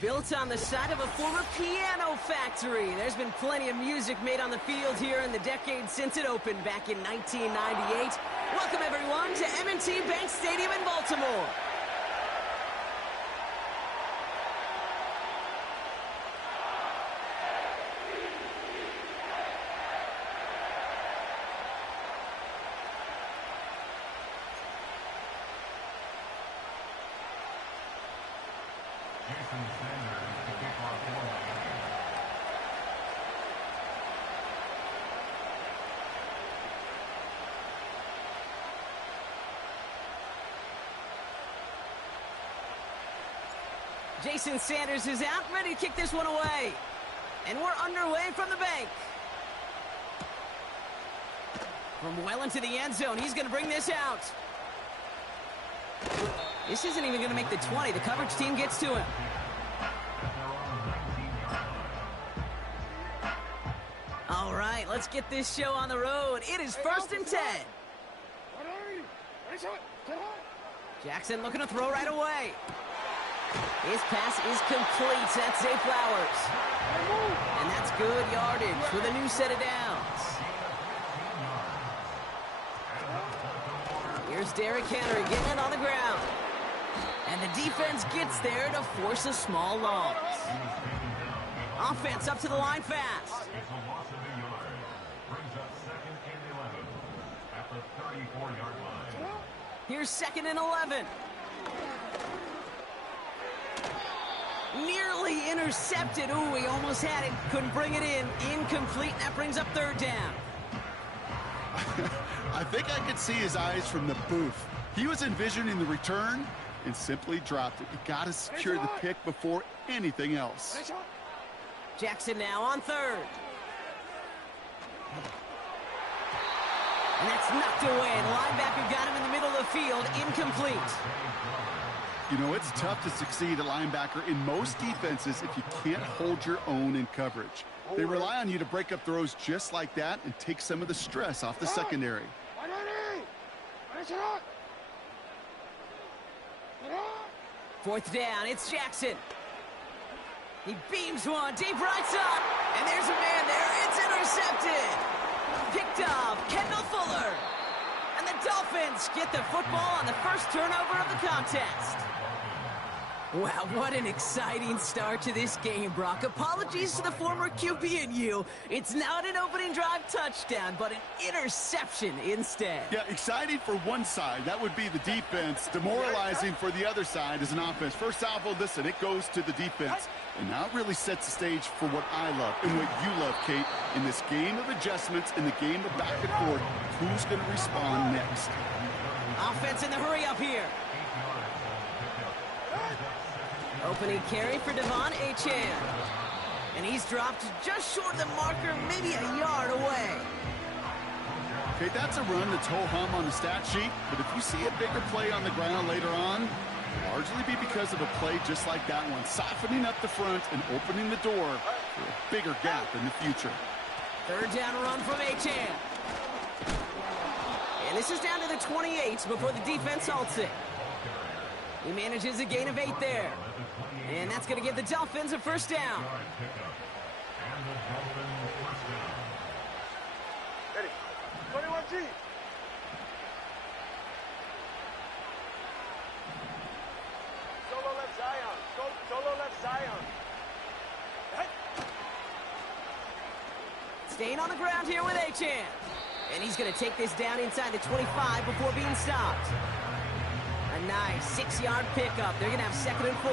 Built on the side of a former piano factory, there's been plenty of music made on the field here in the decade since it opened back in 1998. Welcome, everyone, to M&T Bank Stadium in Baltimore. Jason Sanders is out, ready to kick this one away. And we're underway from the bank. From well into the end zone, he's going to bring this out. This isn't even going to make the 20. The coverage team gets to him. All right, let's get this show on the road. It is 1st and 10. Jackson looking to throw right away. His pass is complete. That's Zay Flowers. And that's good yardage with a new set of downs. Here's Derrick Henry getting it on the ground. And the defense gets there to force a small loss. Offense up to the line fast. Here's 2nd and 11. Nearly intercepted. Ooh, he almost had it. Couldn't bring it in. Incomplete. That brings up 3rd down. I think I could see his eyes from the booth. He was envisioning the return and simply dropped it. You got to secure the pick before anything else. Jackson now on 3rd. And that's knocked away. The linebacker got him in the middle of the field. Incomplete. You know, it's tough to succeed at linebacker in most defenses if you can't hold your own in coverage. They rely on you to break up throws just like that and take some of the stress off the secondary. 4th down, it's Jackson. He beams one deep right side, and there's a man there. It's intercepted. Picked off, Kendall Fuller. And the Dolphins get the football on the first turnover of the contest. Wow, what an exciting start to this game, Brock. Apologies to the former QB and you. It's not an opening drive touchdown, but an interception instead. Yeah, exciting for one side. That would be the defense. Demoralizing for the other side as an offense. First salvo, listen, it goes to the defense. And now it really sets the stage for what I love and what you love, Kate. In this game of adjustments, in the game of back and forth, who's going to respond next? Offense in the hurry up here. Opening carry for Devon Achane. And he's dropped just short of the marker, maybe a yard away. Okay, that's a run that's ho-hum on the stat sheet, but if you see a bigger play on the ground later on, it'll largely be because of a play just like that one, softening up the front and opening the door for a bigger gap in the future. 3rd down run from Achane. And this is down to the 28 before the defense halts it. He manages a gain of 8 there. And that's going to give the Dolphins a 1st down. Ready. 21G. Solo left Zion. Solo left Zion. Hey. Staying on the ground here with Achane. And he's going to take this down inside the 25 before being stopped. A nice 6-yard pickup. They're going to have 2nd and 4.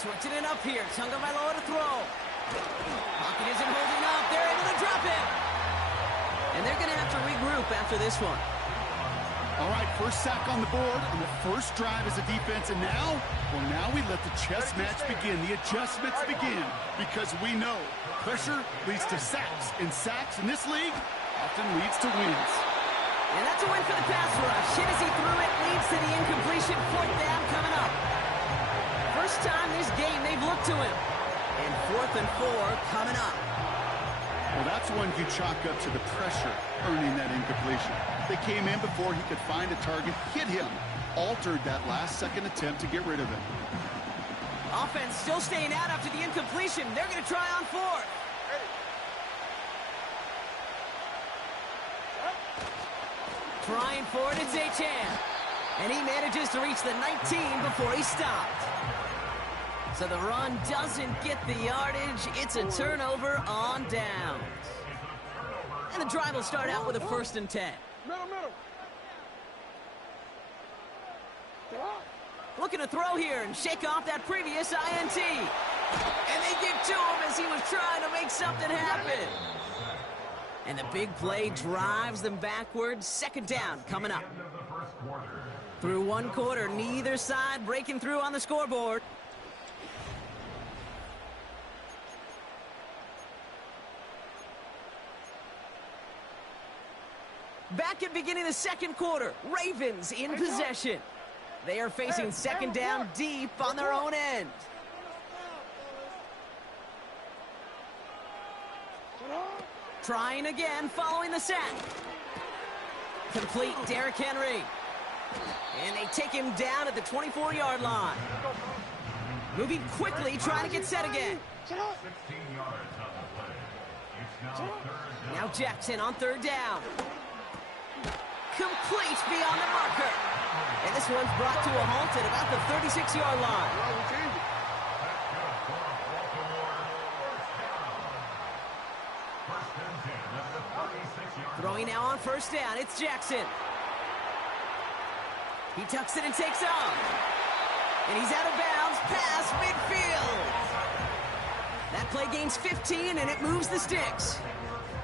Switching it up here. Tagovailoa to throw. Pocket isn't holding up. They're able to drop it. And they're going to have to regroup after this one. All right, first sack on the board on the first drive as a defense. And now, well, now we let the chess match begin. The adjustments begin because we know pressure leads to sacks. And sacks in this league often leads to wins. And that's a win for the pass rush. Hit as he threw it, leads to the incompletion. 4th down coming up. First time this game they've looked to him. And 4th and 4 coming up. Well, that's one you chalk up to the pressure earning that incompletion. They came in before he could find a target, hit him, altered that last-second attempt to get rid of it. Offense still staying out after the incompletion. They're going to try on fourth. Trying for it, it's Achan. And he manages to reach the 19 before he stopped. So the run doesn't get the yardage. It's a turnover on downs. And the drive will start out with a 1st and 10. Looking to throw here and shake off that previous INT. And they get to him as he was trying to make something happen. And the big play drives them backwards. 2nd down coming up. Through 1 quarter, neither side breaking through on the scoreboard. Back at beginning of the 2nd quarter, Ravens in possession. They are facing 2nd down deep on their own end. Trying again following the sack. Complete Derrick Henry. And they take him down at the 24-yard line. Moving quickly, trying to get set again. Now Jackson on 3rd down. Complete beyond the marker. And this one's brought to a halt at about the 36-yard line. Throwing now on 1st down, it's Jackson. He tucks it and takes off. And he's out of bounds past midfield. That play gains 15 and it moves the sticks.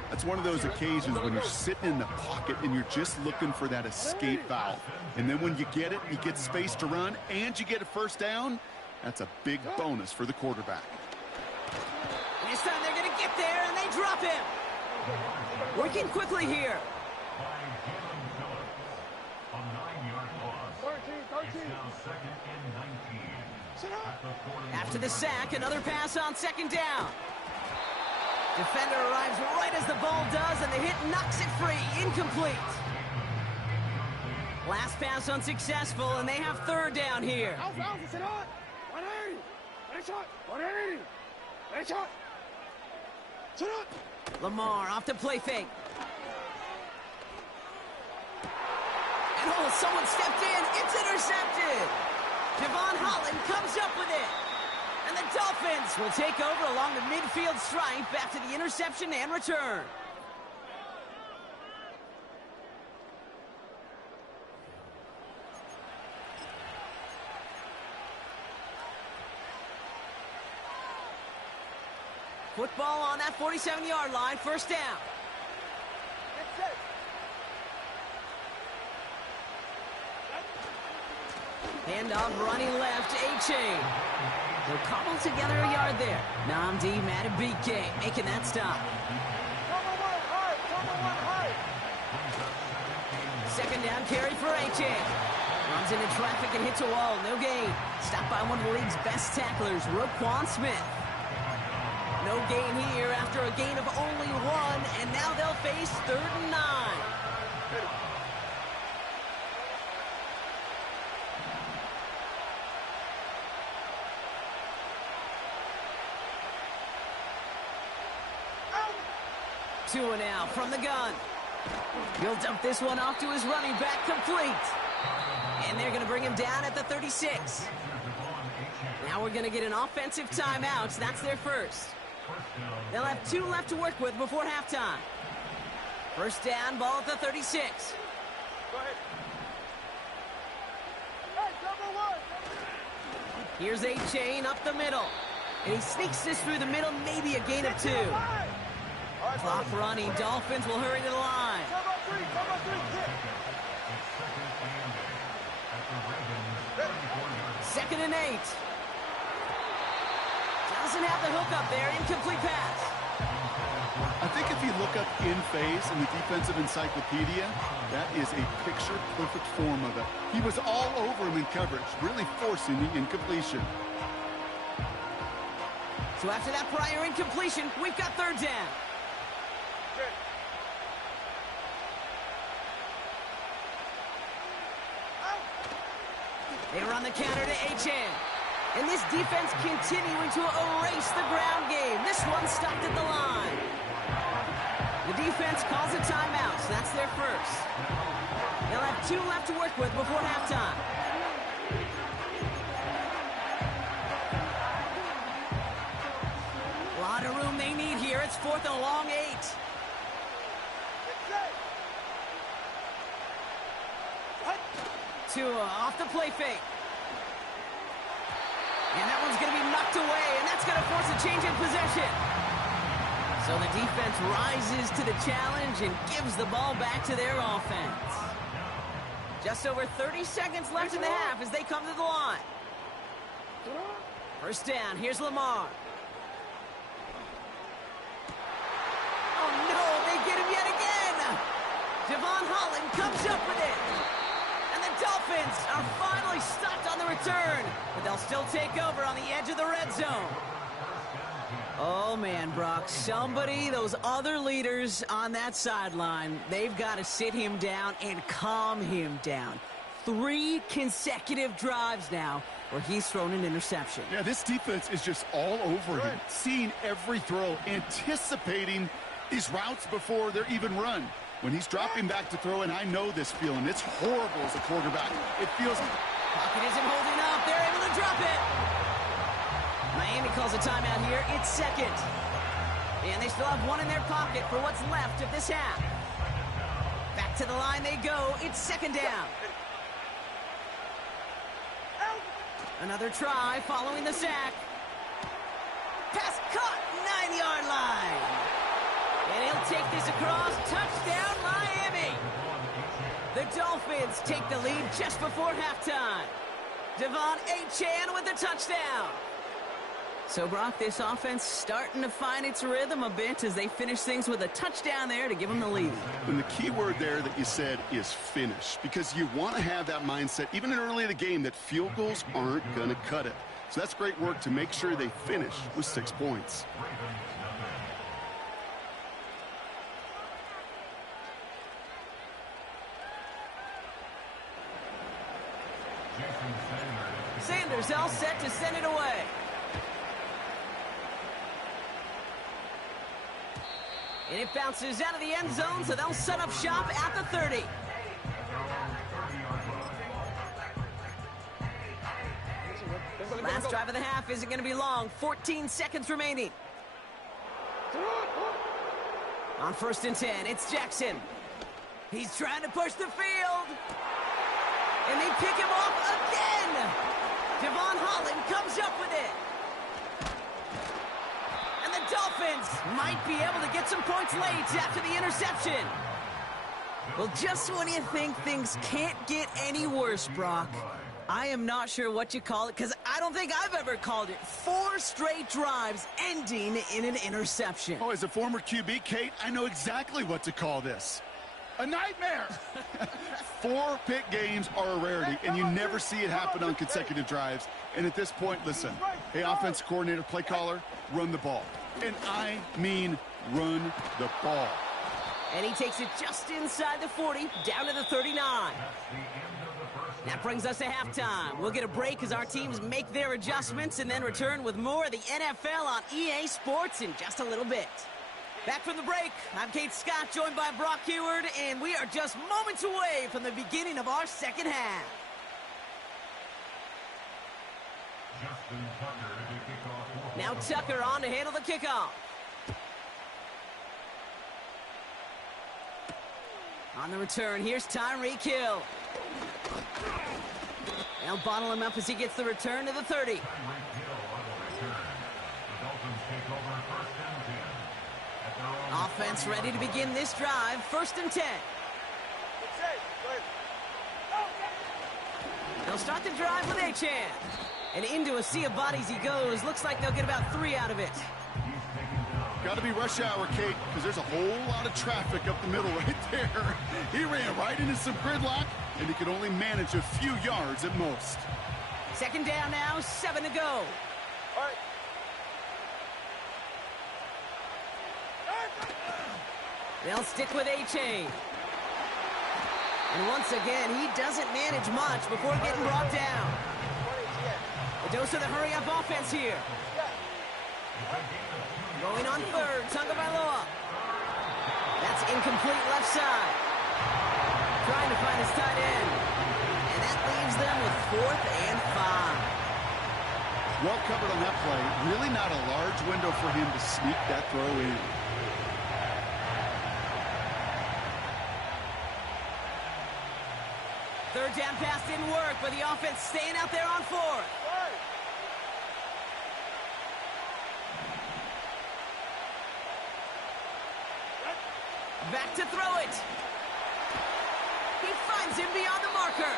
That's one of those occasions when you're sitting in the pocket and you're just looking for that escape valve. And then when you get it, you get space to run, and you get a 1st down, that's a big bonus for the quarterback. And this time they're going to get there, and they drop him. Working quickly here. After the sack, another pass on 2nd down. Defender arrives right as the ball does, and the hit knocks it free. Incomplete. Last pass unsuccessful, and they have 3rd down here. Lamar off the play fake. And someone stepped in. It's intercepted. Javon Holland comes up with it. And the Dolphins will take over along the midfield stripe after the interception and return. Football on that 47-yard line, 1st down. Handoff running left, A-Chain. They'll cobble together a yard there. Namdi Matabike making that stop. 2nd down carry for A-Chain. Runs into traffic and hits a wall, no gain. Stopped by one of the league's best tacklers, Roquan Smith. No gain here after a gain of only 1, and now they'll face 3rd and 9. Tua now from the gun. He'll dump this one off to his running back, complete. And they're going to bring him down at the 36. Now we're going to get an offensive timeout. That's their first. They'll have 2 left to work with before halftime. 1st down, ball at the 36. Go ahead. Hey, Here's A-Chain up the middle. And he sneaks this through the middle, maybe a gain of 2. Clock running, Dolphins will hurry to the line. 2nd and 8. Doesn't have the hook up there, incomplete pass. I think if you look up in phase in the defensive encyclopedia, that is a picture-perfect form of it. He was all over him in coverage, really forcing the incompletion. So after that prior incompletion, we've got 3rd down. They run the counter to HN. And this defense continuing to erase the ground game. This one stopped at the line. The defense calls a timeout, so that's their first. They'll have 2 left to work with before halftime. A lot of room they need here. It's 4th and a long 8. Tua off the play fake. And that one's going to be knocked away, and that's going to force a change in possession. So the defense rises to the challenge and gives the ball back to their offense. Just over 30 seconds left in the half as they come to the line. First down, here's Lamar. Oh no, they get him yet again! Devon Holland comes up with it. And the Dolphins are finally stopped on the return, but they'll still take over on the edge of the red zone. Oh, man, Brock, those other leaders on that sideline, they've got to sit him down and calm him down. 3 consecutive drives now where he's thrown an interception. Yeah, this defense is just all over him, seeing every throw, anticipating these routes before they're even run. When he's dropping back to throw, and I know this feeling, it's horrible as a quarterback. It feels... Pocket isn't holding up. They're able to drop it. Miami calls a timeout here. It's 2nd. And they still have 1 in their pocket for what's left of this half. Back to the line they go. It's 2nd down. Another try following the sack. Pass caught, 9-yard line. And he'll take this across. Touchdown, Miami. The Dolphins take the lead just before halftime. Devon Achane with the touchdown. So, Brock, this offense starting to find its rhythm a bit as they finish things with a touchdown there to give them the lead. And the key word there that you said is finish, because you want to have that mindset, even early in the game, that field goals aren't going to cut it. So that's great work to make sure they finish with 6 points. Sanders all set to send it away. And it bounces out of the end zone, so they'll set up shop at the 30. Last drive of the half isn't going to be long. 14 seconds remaining. On 1st and 10, it's Jackson. He's trying to push the field. And they pick him off again. Devon Holland comes up with it. And the Dolphins might be able to get some points late after the interception. Well, just when you think things can't get any worse, Brock, I am not sure what you call it, because I don't think I've ever called it. 4 straight drives ending in an interception. Oh, as a former QB, Kate, I know exactly what to call this. A nightmare. 4 pick games are a rarity, and you never see it happen on consecutive drives. And at this point, listen, hey, offense coordinator, play caller, run the ball. And I mean run the ball. And he takes it just inside the 40, down to the 39. That brings us to halftime. We'll get a break as our teams make their adjustments and then return with more of the NFL on EA Sports in just a little bit. Back from the break, I'm Kate Scott, joined by Brock Heward, and we are just moments away from the beginning of our second half. Now Tucker on to handle the kickoff. On the return, here's Tyreek Hill. They'll bottle him up as he gets the return to the 30. Offense ready to begin this drive. 1st and 10. They'll start the drive with Achane. And into a sea of bodies he goes. Looks like they'll get about 3 out of it. Got to be rush hour, Kate, because there's a whole lot of traffic up the middle right there. He ran right into some gridlock, and he could only manage a few yards at most. 2nd down now, 7 to go. All right. They'll stick with Achane. And once again, he doesn't manage much before getting brought down. A dose of the hurry-up offense here. Going on third, Tagovailoa. That's incomplete left side. Trying to find his tight end. And that leaves them with 4th and 5. Well covered on that play. Really not a large window for him to sneak that throw in. Third down pass didn't work, but the offense staying out there on 4th. Back to throw it. He finds him beyond the marker.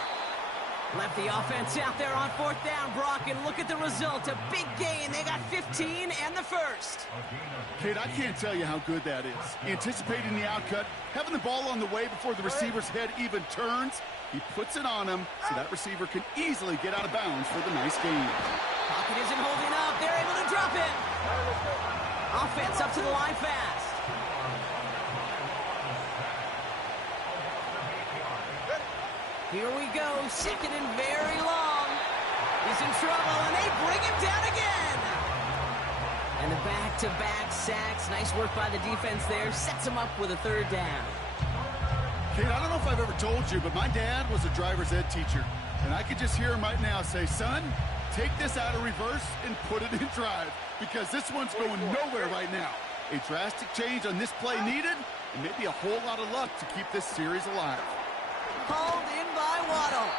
Left the offense out there on 4th down, Brock, and look at the result. A big gain. They got 15 and the first. Kate, I can't tell you how good that is. Anticipating the outcut, having the ball on the way before the receiver's head even turns. He puts it on him so that receiver can easily get out of bounds for the nice gain. Pocket isn't holding up. They're able to drop it. Offense up to the line fast. Here we go, 2nd and very long. He's in trouble, and they bring him down again. And the back-to-back sacks. Nice work by the defense there. Sets him up with a 3rd down. Kate, I don't know if I've ever told you, but my dad was a driver's ed teacher. And I could just hear him right now say, son, take this out of reverse and put it in drive. Because this one's going nowhere right now. A drastic change on this play needed, and maybe a whole lot of luck to keep this series alive. Hauled in by Waddle.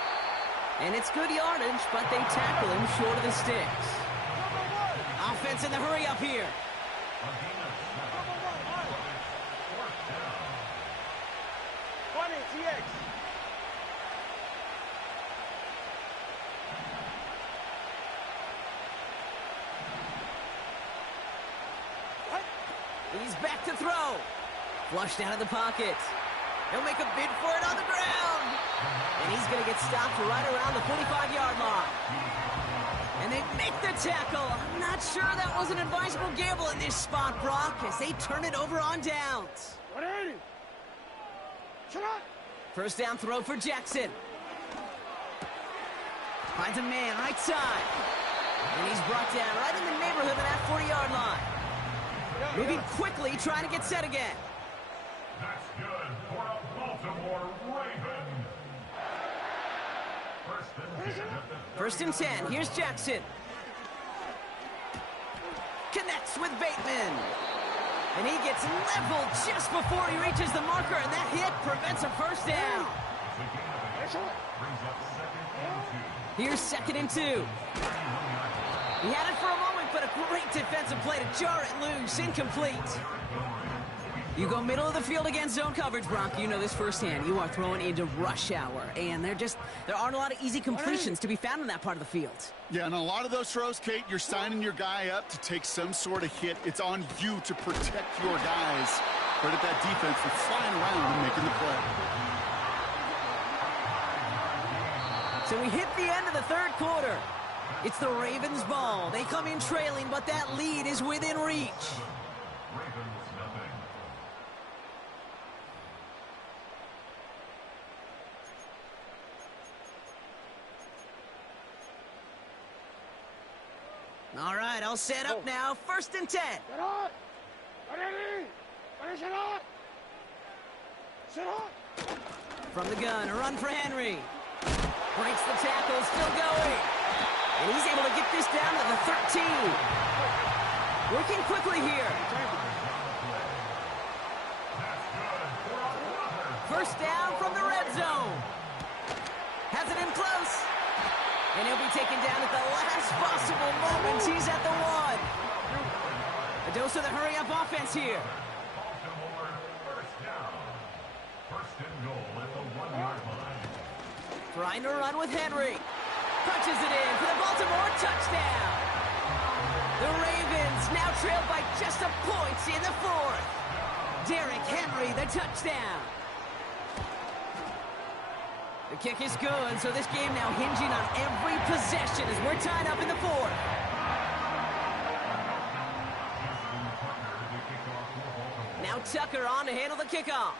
And it's good yardage, but they tackle him short of the sticks. Offense in the hurry up here. He's back to throw. Flushed out of the pocket. He'll make a bid for it on the ground. And he's going to get stopped right around the 45-yard line. And they make the tackle. I'm not sure that was an advisable gamble in this spot, Brock, as they turn it over on downs. 180. Shut up. First down throw for Jackson. Finds a man right side. And he's brought down right in the neighborhood of that 40-yard line. Moving quickly, trying to get set again. That's good for a Baltimore Raven. First and 10. Here's Jackson. Connects with Bateman. And he gets leveled just before he reaches the marker, and that hit prevents a first down. Here's 2nd and 2. He had it for a moment, but a great defensive play to jar it loose. Incomplete. You go middle of the field against zone coverage, Brock. You know this firsthand. You are throwing into rush hour, and there aren't a lot of easy completions to be found in that part of the field. Yeah, and a lot of those throws, Kate, you're signing your guy up to take some sort of hit. It's on you to protect your guys. Credit that defense for flying around and making the play. So we hit the end of the 3rd quarter. It's the Ravens' ball. They come in trailing, but that lead is within reach. All right, I'll set up now. 1st and 10. From the gun, a run for Henry. Breaks the tackle, still going. And he's able to get this down to the 13. Working quickly here. First down from the red zone. Has it in close. And he'll be taken down at the last possible moment. He's at the 1. A dose of the hurry-up offense here. First and goal at the 1-yard line. Trying to run with Henry. Punches it in for the Baltimore touchdown. The Ravens now trailed by just a point in the 4th. Derrick Henry, the touchdown. The kick is good, so this game now hinging on every possession as we're tied up in the 4th. Now Tucker on to handle the kickoff.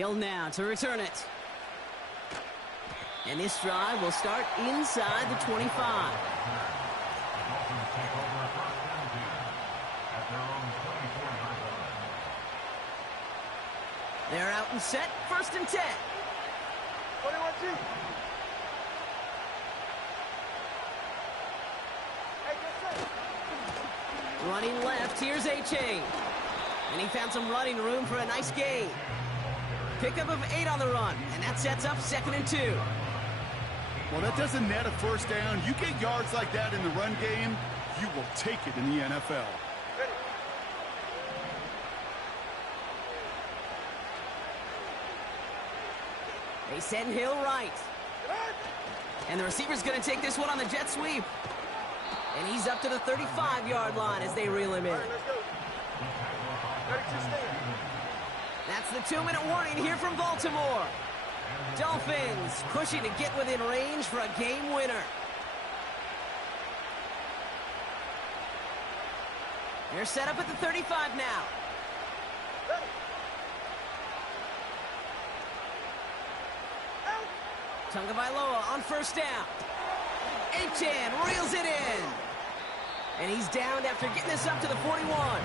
He'll now to return it. And this drive will start inside the 25. They're out and set, 1st and 10. 21-2. Running left, here's A-Chain. And he found some running room for a nice gain. Pickup of 8 on the run, and that sets up 2nd and 2. Well, that doesn't net a first down. You get yards like that in the run game, you will take it in the NFL. They send Hill right. And the receiver's going to take this one on the jet sweep. And he's up to the 35-yard line as they reel him in. That's the 2-minute warning here from Baltimore. Dolphins pushing to get within range for a game winner. They're set up at the 35 now. Tagovailoa on 1st down. A-Chan reels it in. And he's downed after getting this up to the 41.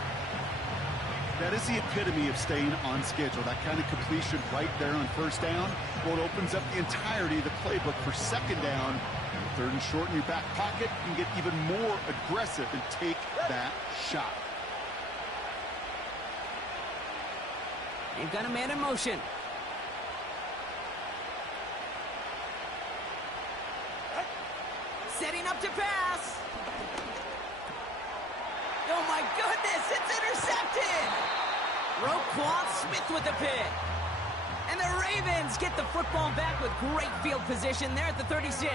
That is the epitome of staying on schedule. That kind of completion right there on 1st down. Well, it opens up the entirety of the playbook for 2nd down. 3rd and short in your back pocket. You can get even more aggressive and take that shot. They've got a man in motion. Setting up to pass. Oh my goodness, it's intercepted. Roquan Smith with the pick. And the Ravens get the football back with great field position there at the 36.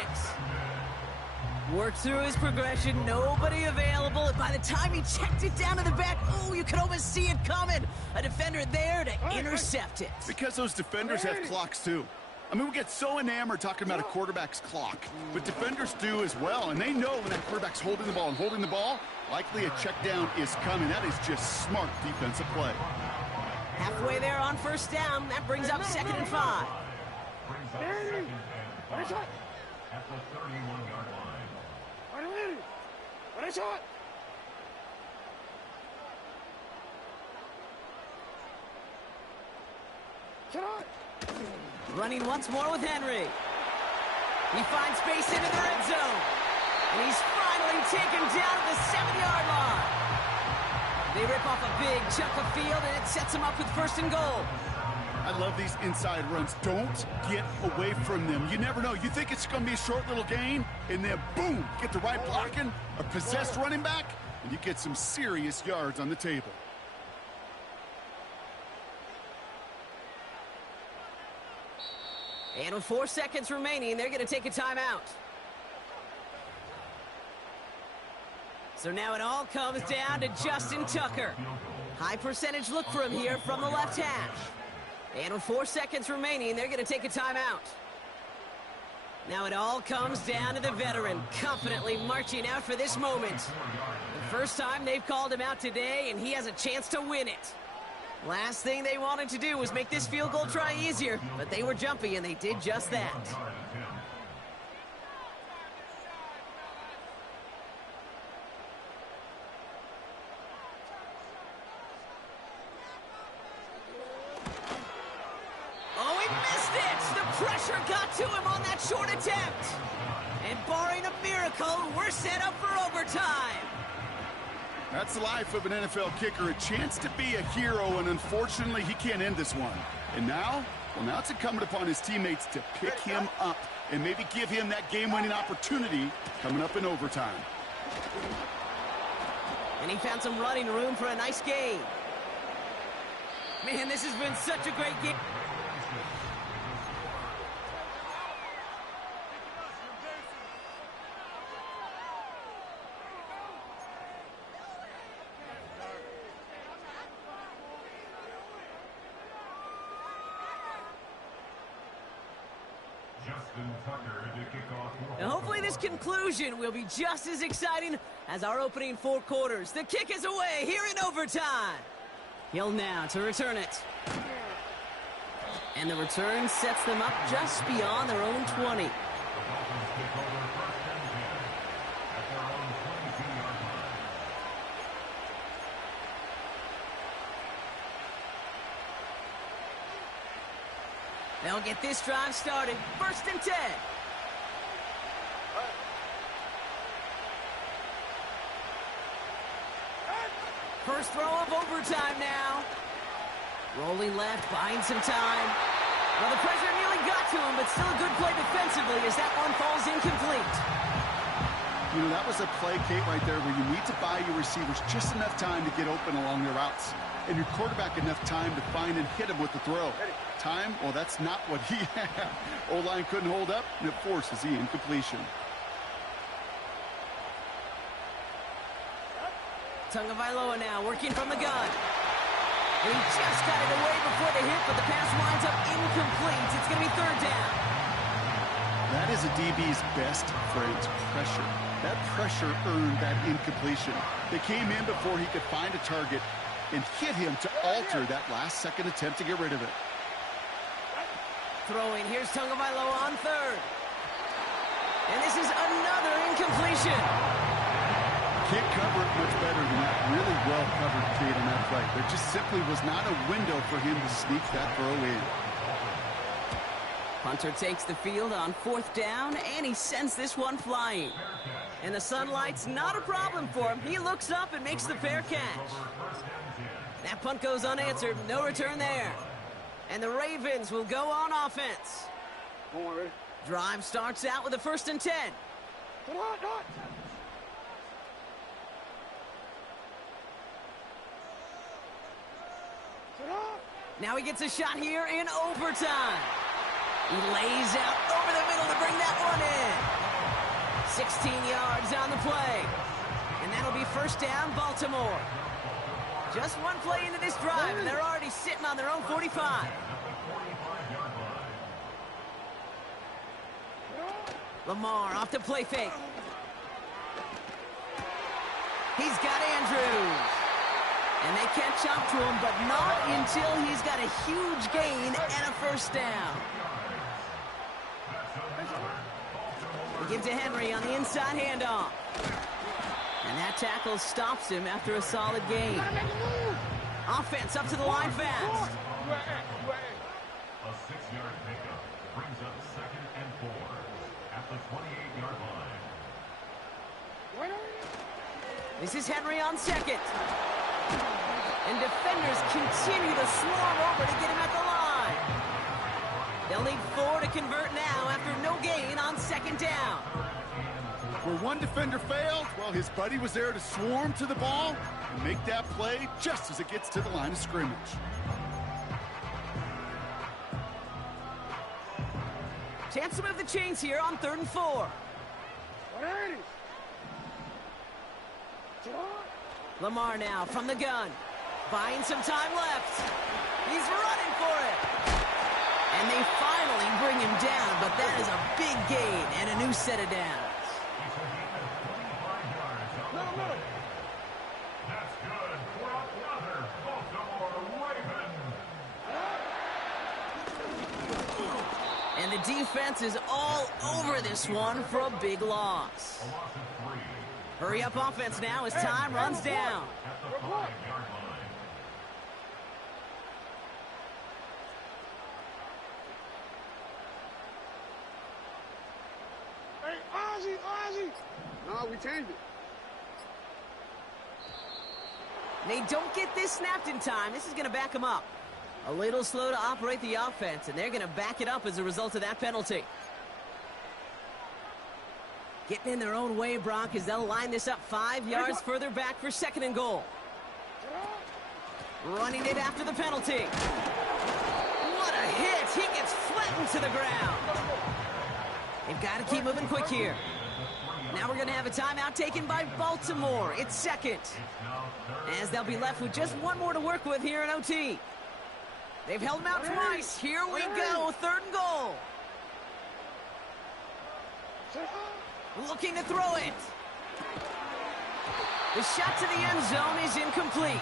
Worked through his progression, nobody available. And by the time he checked it down to the back, oh, you could almost see it coming. A defender there to intercept it. Because those defenders have clocks too. I mean, we get so enamored talking about a quarterback's clock, but defenders do as well, and they know when that quarterback's holding the ball and holding the ball, likely a check down is coming. That is just smart defensive play. Halfway there on 1st down, that brings up 2nd and 5. At the 31-yard line. Running once more with Henry. He finds space into the red zone. And he's finally taken down at the 7-yard line. They rip off a big chunk of field, and it sets them up with 1st and goal. I love these inside runs. Don't get away from them. You never know. You think it's going to be a short little gain, and then boom, get the right blocking, a possessed running back, and you get some serious yards on the table. And with 4 seconds remaining, they're going to take a timeout. So now it all comes down to Justin Tucker. High percentage look for him here from the left hash. And with 4 seconds remaining, they're going to take a timeout. Now it all comes down to the veteran, confidently marching out for this moment. The first time they've called him out today, and he has a chance to win it. Last thing they wanted to do was make this field goal try easier, but they were jumpy, and they did just that. Oh, he missed it! The pressure got to him on that short attempt. And barring a miracle, we're set up for overtime. That's the life of an NFL kicker, a chance to be a hero, and unfortunately, he can't end this one. And now, well, now it's incumbent upon his teammates to pick him up and maybe give him that game-winning opportunity coming up in overtime. And he found some running room for a nice gain. Man, this has been such a great game. And hopefully this conclusion will be just as exciting as our opening 4 quarters. The kick is away here in overtime. He'll now to return it. And the return sets them up just beyond their own 20. They'll get this drive started. 1st and 10. First throw of overtime now. Rolling left, buying some time. Well, the pressure nearly got to him, but still a good play defensively as that one falls incomplete. You know, that was a play, Kate, right there where you need to buy your receivers just enough time to get open along their routes. And your quarterback enough time to find and hit him with the throw. Time? Well, that's not what he had. O-line couldn't hold up, and it forces the incompletion. Tagovailoa now working from the gun. And he just got it away before the hit, but the pass winds up incomplete. It's going to be 3rd down. That is a DB's best friend, pressure. That pressure earned that incompletion. They came in before he could find a target and hit him to alter that last-second attempt to get rid of it. Throwing. Here's Tagovailoa on 3rd. And this is another incompletion. Can't cover it much better than that. Really well covered, Kate, on that play. There just simply was not a window for him to sneak that throw in. Punter takes the field on 4th down, and he sends this one flying. And the sunlight's not a problem for him. He looks up and makes the fair catch. That punt goes unanswered. No return there. And the Ravens will go on offense. Drive starts out with a 1st and 10. Now he gets a shot here in overtime. He lays out over the middle to bring that one in. 16 yards on the play. And that'll be 1st down, Baltimore. Just one play into this drive, and they're already sitting on their own 45. Lamar off the play fake. He's got Andrews. And they catch up to him, but not until he's got a huge gain and a 1st down. They give to Henry on the inside handoff. And that tackle stops him after a solid gain. Offense up to the line fast. A 6-yard pickup brings up 2nd and 4 at the 28-yard line. This is Henry on 2nd. And defenders continue to swarm over to get him at the line. They'll need 4 to convert now after no gain on 2nd down. Where one defender failed, well, his buddy was there to swarm to the ball and make that play just as it gets to the line of scrimmage. Chance to move the chains here on 3rd and 4. Lamar now from the gun. Buying some time left. He's running for it. And they finally bring him down, but that is a big gain and a new set of downs. That's good for another Baltimore Raven. And the defense is all over this one for a big loss. A loss of 3. Hurry up offense now as time runs down. At the 5-yard line. Hey, Ozzy! No, we changed it. They don't get this snapped in time. This is going to back them up. A little slow to operate the offense, and they're going to back it up as a result of that penalty. Getting in their own way, Brock, as they'll line this up 5 yards further back for 2nd and goal. Running it after the penalty. What a hit! He gets flattened to the ground. They've got to keep moving quick here. Now we're going to have a timeout taken by Baltimore. It's 2nd. As they'll be left with just one more to work with here in OT. They've held him out twice. Here we go. 3rd and goal. Looking to throw it. The shot to the end zone is incomplete.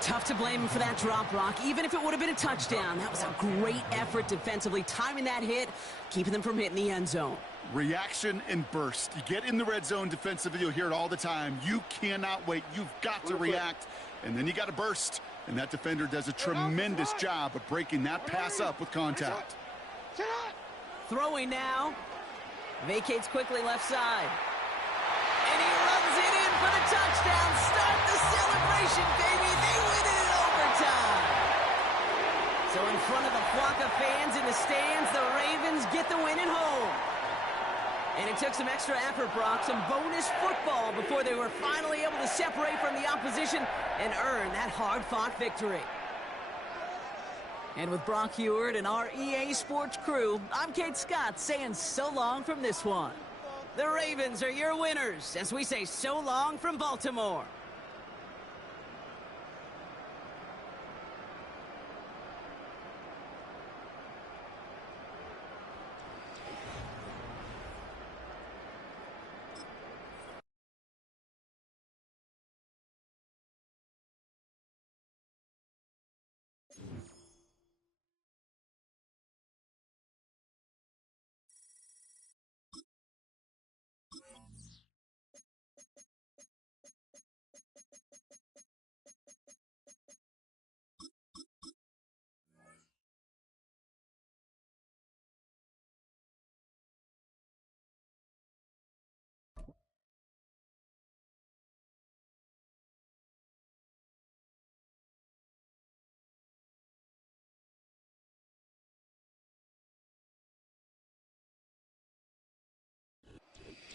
Tough to blame him for that drop, Brock, even if it would have been a touchdown. That was a great effort defensively, timing that hit, keeping them from hitting the end zone. Reaction and burst. You get in the red zone defensively, you'll hear it all the time. You cannot wait. You've got to react, and then you got to burst. And that defender does a tremendous job of breaking that pass up with contact. Throwing now. Vacates quickly left side. And he runs it in for the touchdown. Start the celebration, baby. They win it in overtime. So in front of the flock of fans in the stands, the Ravens get the win at home. And it took some extra effort, Brock, some bonus football before they were finally able to separate from the opposition and earn that hard-fought victory. And with Brock Heward and our EA Sports crew, I'm Kate Scott saying so long from this one. The Ravens are your winners as we say so long from Baltimore.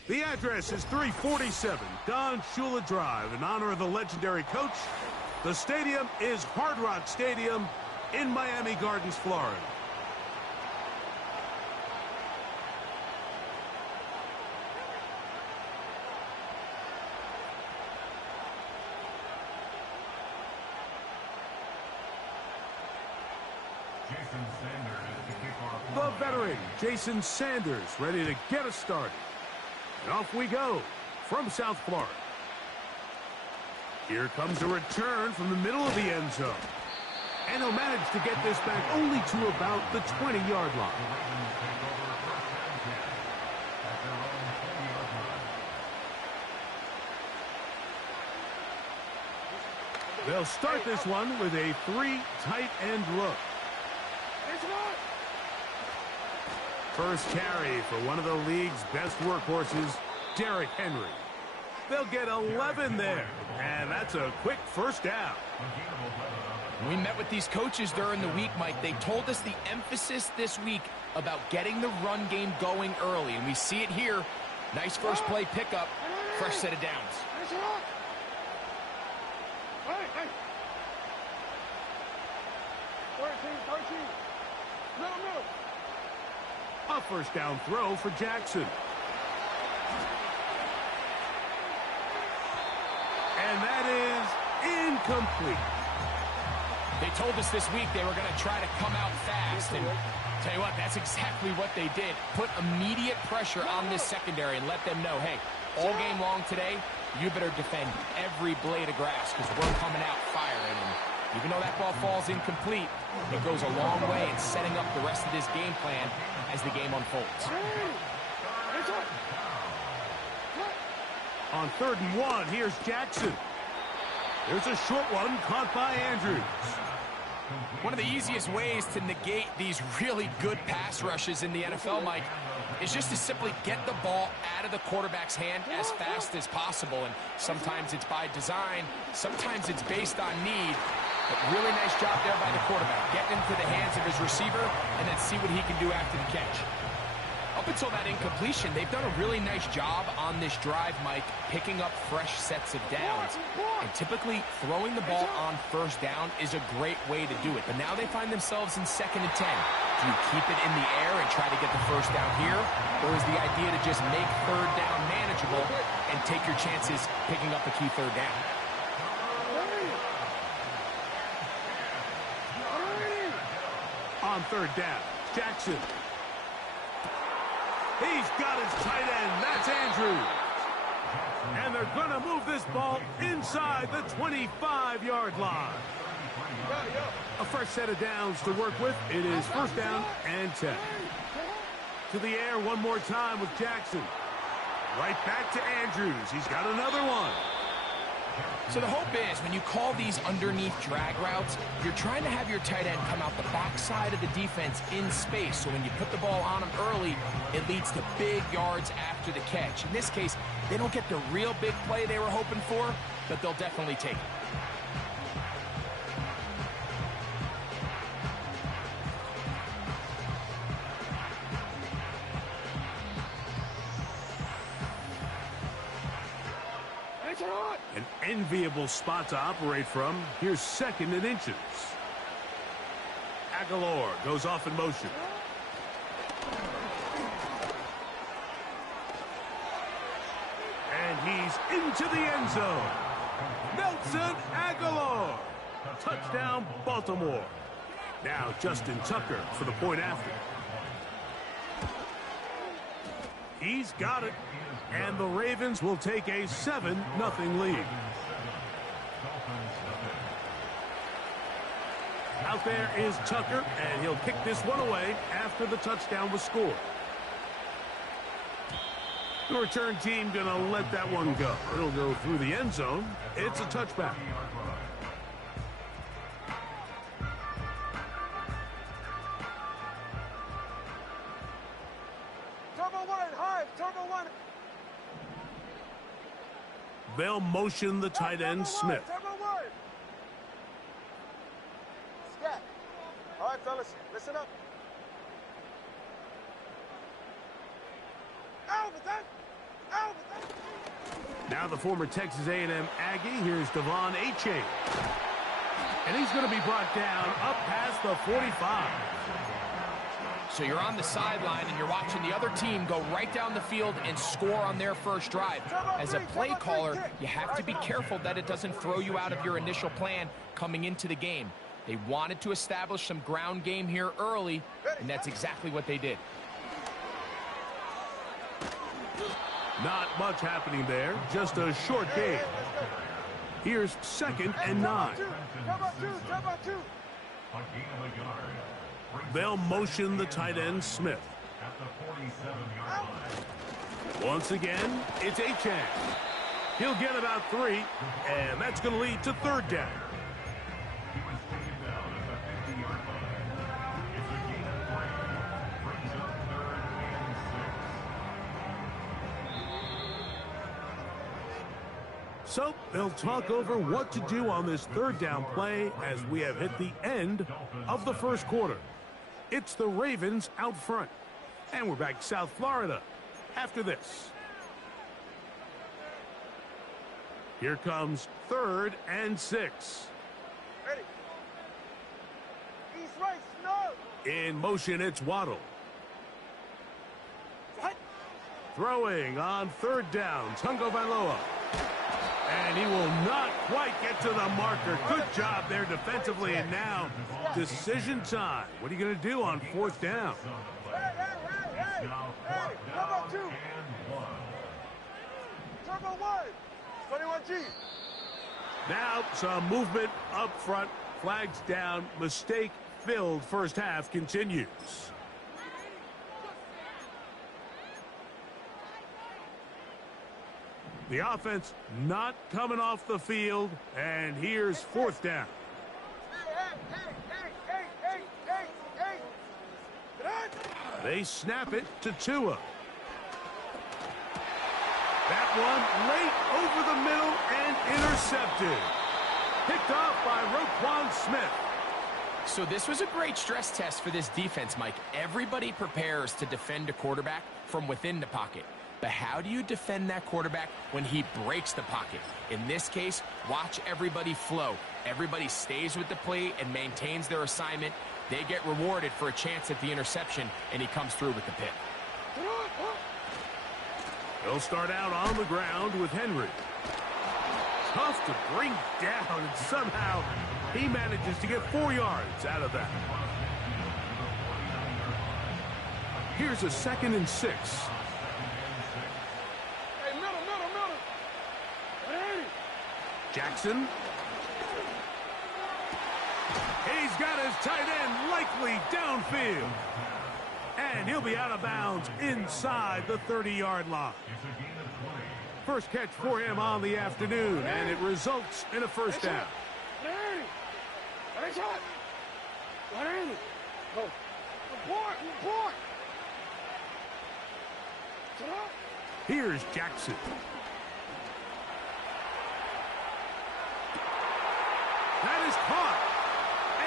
The address is 347 Don Shula Drive in honor of the legendary coach. The stadium is Hard Rock Stadium in Miami Gardens, Florida. The veteran, Jason Sanders, ready to get us started. And off we go from South Florida. Here comes a return from the middle of the end zone. And he'll manage to get this back only to about the 20-yard line. They'll start this one with a 3 tight end look. First carry for one of the league's best workhorses, Derrick Henry. They'll get 11 there, and that's a quick first down. We met with these coaches during the week, Mike. They told us the emphasis this week about getting the run game going early, and we see it here. Nice first play pickup, fresh set of downs. A first down throw for Jackson. And that is incomplete. They told us this week they were going to try to come out fast, and tell you what, that's exactly what they did. Put immediate pressure on this secondary and let them know, hey, all game long today, you better defend every blade of grass because we're coming out firing. And even though that ball falls incomplete, it goes a long way in setting up the rest of this game plan as the game unfolds. On 3rd and 1, here's Jackson. There's a short one caught by Andrews. One of the easiest ways to negate these really good pass rushes in the NFL, Mike, is just to simply get the ball out of the quarterback's hand as fast as possible. And sometimes it's by design, sometimes it's based on need. But really nice job there by the quarterback, getting into the hands of his receiver and then see what he can do after the catch. Up until that incompletion, they've done a really nice job on this drive, Mike, picking up fresh sets of downs. And typically, throwing the ball on first down is a great way to do it. But now they find themselves in 2nd and 10. Do you keep it in the air and try to get the first down here? Or is the idea to just make 3rd down manageable and take your chances picking up the key 3rd down? On 3rd down, Jackson. He's got his tight end. That's Andrews. And they're going to move this ball inside the 25-yard line. A fresh set of downs to work with. It is first down and 10. To the air one more time with Jackson. Right back to Andrews. He's got another one. So the hope is when you call these underneath drag routes, you're trying to have your tight end come out the backside of the defense in space. So when you put the ball on him early, it leads to big yards after the catch. In this case, they don't get the real big play they were hoping for, but they'll definitely take it. An enviable spot to operate from. Here's second and inches. Aguilar goes off in motion. And he's into the end zone. Nelson Aguilar. Touchdown, Baltimore. Now Justin Tucker for the point after. He's got it. And the Ravens will take a 7-0 lead. Out there is Tucker, and he'll kick this one away after the touchdown was scored. The return team going to let that one go. It'll go through the end zone. It's a touchback. They'll motion the tight end, Smith. Scat. All right, fellas, listen up. Now the former Texas A&M Aggie. Here's Devon Achane. And he's going to be brought down up past the 45. So you're on the sideline and you're watching the other team go right down the field and score on their first drive. As a play caller, you have to be careful that it doesn't throw you out of your initial plan coming into the game. They wanted to establish some ground game here early, and that's exactly what they did. Not much happening there, just a short game. Here's second and 9. They'll motion the tight end, Smith. Once again, it's Achane. He'll get about 3, and that's going to lead to third down. So they'll talk over what to do on this third down play as we have hit the end of the first quarter. It's the Ravens out front. And we're back to South Florida after this. Here comes 3rd and 6. Ready. East right, snow. In motion, it's Waddle. What? Throwing on 3rd down, Tungo Vailoa. And he will not quite get to the marker. Good job there defensively, and now decision time. What are you going to do on 4th down? Hey, Turbo 2. Turbo 1. 21G. Now some movement up front. Flags down. Mistake-filled first half continues. The offense not coming off the field, and here's 4th down. They snap it to Tua. That one late over the middle and intercepted. Picked off by Roquan Smith. So this was a great stress test for this defense, Mike. Everybody prepares to defend a quarterback from within the pocket. But how do you defend that quarterback when he breaks the pocket? In this case, watch everybody flow. Everybody stays with the play and maintains their assignment. They get rewarded for a chance at the interception, and he comes through with the pick. They'll start out on the ground with Henry. Tough to bring down, and somehow he manages to get 4 yards out of that. Here's a 2nd and 6. Jackson. He's got his tight end likely downfield. And he'll be out of bounds inside the 30-yard line. First catch for him on the afternoon, and it results in a first down. Here's Jackson. That is caught,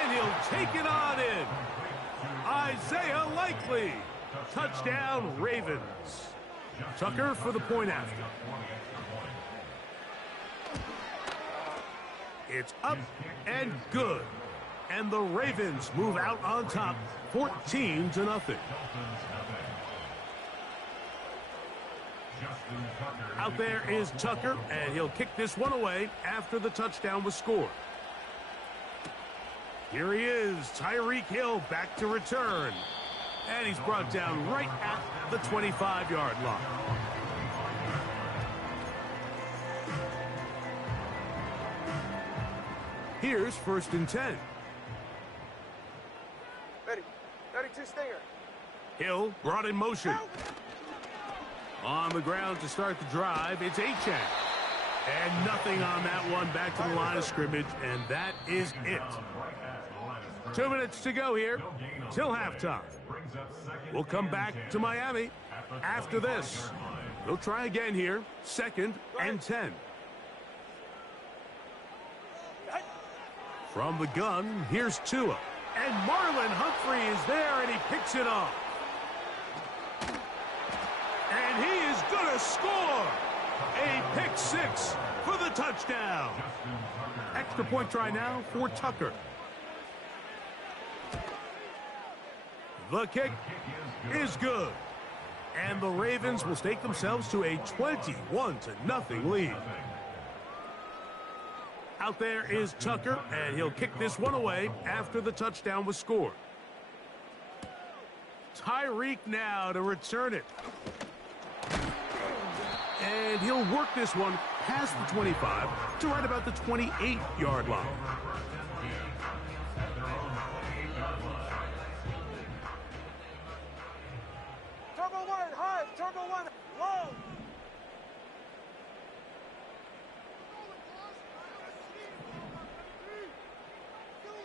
and he'll take it on in. Isaiah Likely. Touchdown, Ravens. Tucker for the point after. It's up and good. And the Ravens move out on top 14-0. Out there is Tucker, and he'll kick this one away after the touchdown was scored. Here he is, Tyreek Hill back to return. And he's brought down right at the 25-yard line. Here's 1st and 10. Ready. 32 Stinger. Hill brought in motion. On the ground to start the drive, it's Achane. And nothing on that one, back to the line of scrimmage, and that is it. 2 minutes to go here till halftime. We'll come back to Miami after this. They'll try again here, 2nd and 10. From the gun, here's Tua. And Marlon Humphrey is there, and he picks it off. And he is going to score. A pick 6 for the touchdown. Extra point try now for Tucker. The kick is good. And the Ravens will stake themselves to a 21-0 lead. Out there is Tucker, and he'll kick this one away after the touchdown was scored. Tyreek now to return it. And he'll work this one past the 25 to right about the 28-yard line. Turbo 1, high. Turbo 1, low.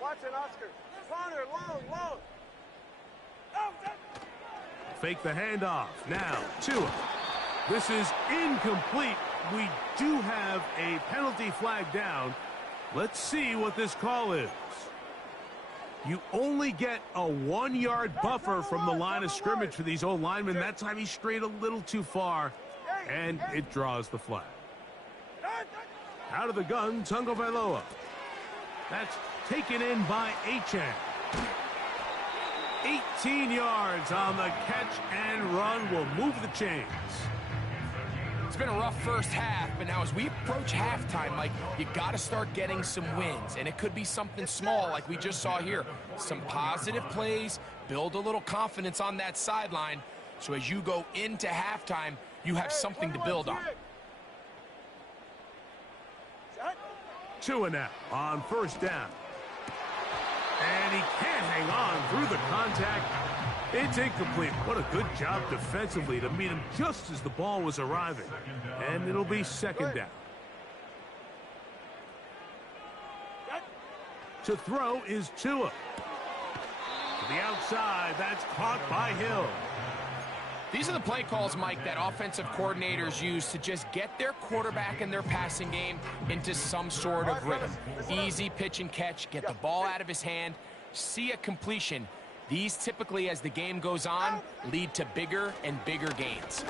Watch it, Oscar. Corner, low. Fake the handoff. Now, Tua. This is incomplete. We do have a penalty flag down. Let's see what this call is. You only get a 1-yard buffer from the line of scrimmage for these old linemen. That time he strayed a little too far, and it draws the flag. Out of the gun, Tungo Vailoa. That's taken in by Achane. 18 yards on the catch and run will move the chains. It's been a rough first half, but now as we approach halftime, Mike, you got to start getting some wins, and it could be something small like we just saw here. Some positive plays, build a little confidence on that sideline, so as you go into halftime, you have something to build on. Tua now on 1st down. And he can't hang on through the contact. It's incomplete. What a good job defensively to meet him just as the ball was arriving. And it'll be 2nd down. To throw is Tua. To the outside, that's caught by Hill. These are the play calls, Mike, that offensive coordinators use to just get their quarterback and their passing game into some sort of rhythm. Easy pitch and catch, get the ball out of his hand, see a completion. These typically, as the game goes on, lead to bigger and bigger gains.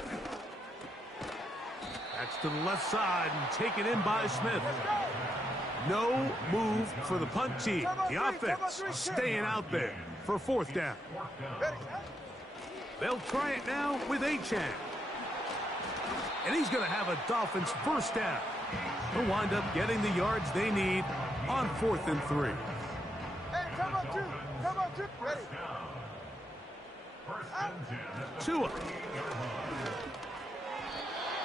That's to the left side and taken in by Smith. No move for the punt team. The offense staying out there for 4th down. They'll try it now with Achane. And he's going to have a Dolphins 1st down. They'll wind up getting the yards they need on 4th and 3. Hey, come on, two. Ready. Tua.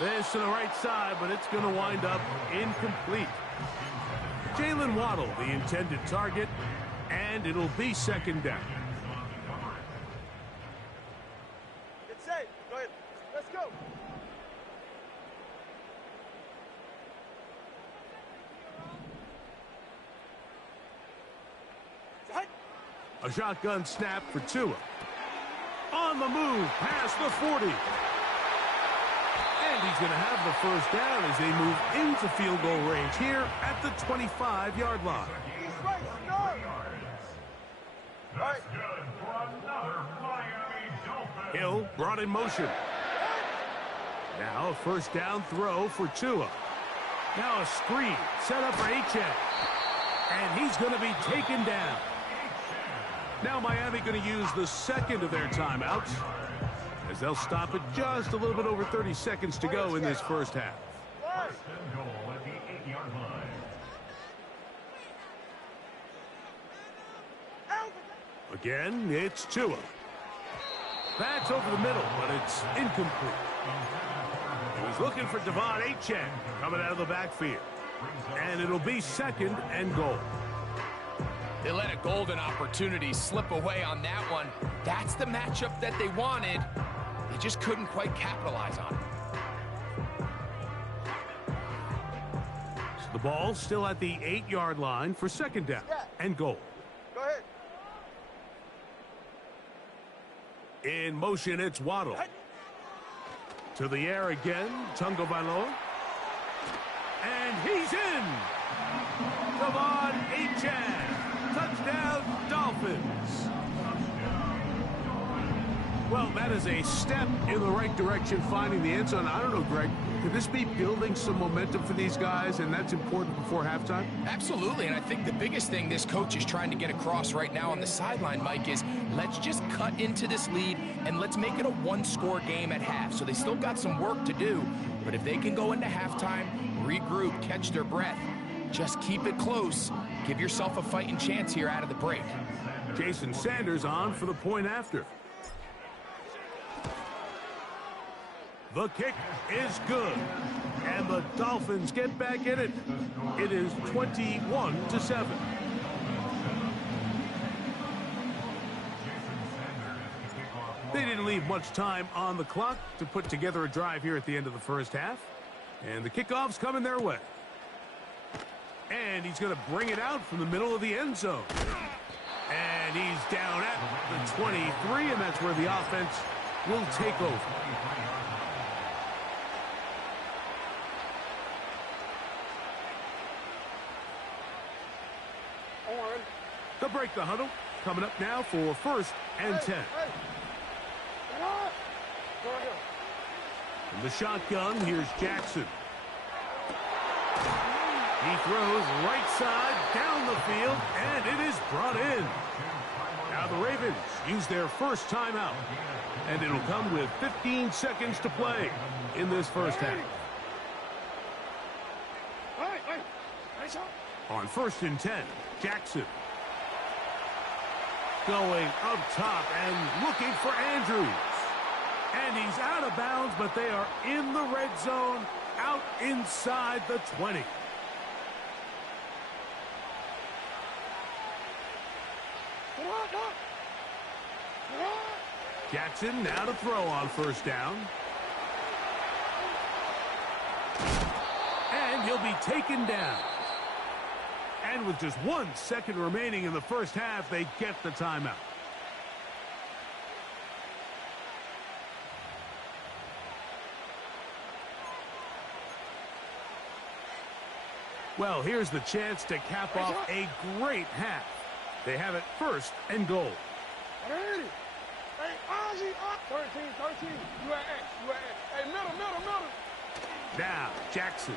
This to the right side, but it's going to wind up incomplete. Jalen Waddle, the intended target, and it'll be second down. It's safe. Go ahead. Let's go. A shotgun snap for Tua. On the move, past the 40. And he's going to have the first down as they move into field goal range here at the 25-yard line. That's good for another Miami Dolphins. Hill brought in motion. Now a first down throw for Tua. Now a screen set up for Achane. And he's going to be taken down. Now Miami going to use the second of their timeouts as they'll stop it just a little bit over 30 seconds to go in this first half. First and goal at the 8-yard line. Again, it's Tua. That's over the middle, but it's incomplete. He was looking for Devon Achane coming out of the backfield. And it'll be second and goal. They let a golden opportunity slip away on that one. That's the matchup that they wanted. They just couldn't quite capitalize on it. So the ball still at the 8-yard line for second down and goal. Go ahead. In motion, it's Waddle. To the air again, Tungo Vailoa. And he's in! Devon Achane. Touchdown, Dolphins. Well, that is a step in the right direction, finding the end zone. I don't know, Greg, could this be building some momentum for these guys, and that's important before halftime? Absolutely, and I think the biggest thing this coach is trying to get across right now on the sideline, Mike, is let's just cut into this lead and let's make it a one-score game at half. So they still got some work to do, but if they can go into halftime, regroup, catch their breath, just keep it close, give yourself a fighting chance here out of the break. Jason Sanders on for the point after. The kick is good, and the Dolphins get back in it. It is 21-7. They didn't leave much time on the clock to put together a drive here at the end of the first half, and the kickoff's coming their way. And he's going to bring it out from the middle of the end zone. And he's down at the 23, and that's where the offense will take over. They'll break the huddle. Coming up now for first and 10. From the shotgun, here's Jackson. He throws right side down the field, and it is brought in. Now the Ravens use their first timeout, and it'll come with 15 seconds to play in this first half. On first and 10, Jackson. Going up top and looking for Andrews. And he's out of bounds, but they are in the red zone, out inside the 20. Jackson now to throw on first down. And he'll be taken down. And with just 1 second remaining in the first half, they get the timeout. Well, here's the chance to cap off a great half. They have it first and goal. Hey, Ozzy, 13. You at X. Hey, middle. Now, Jackson.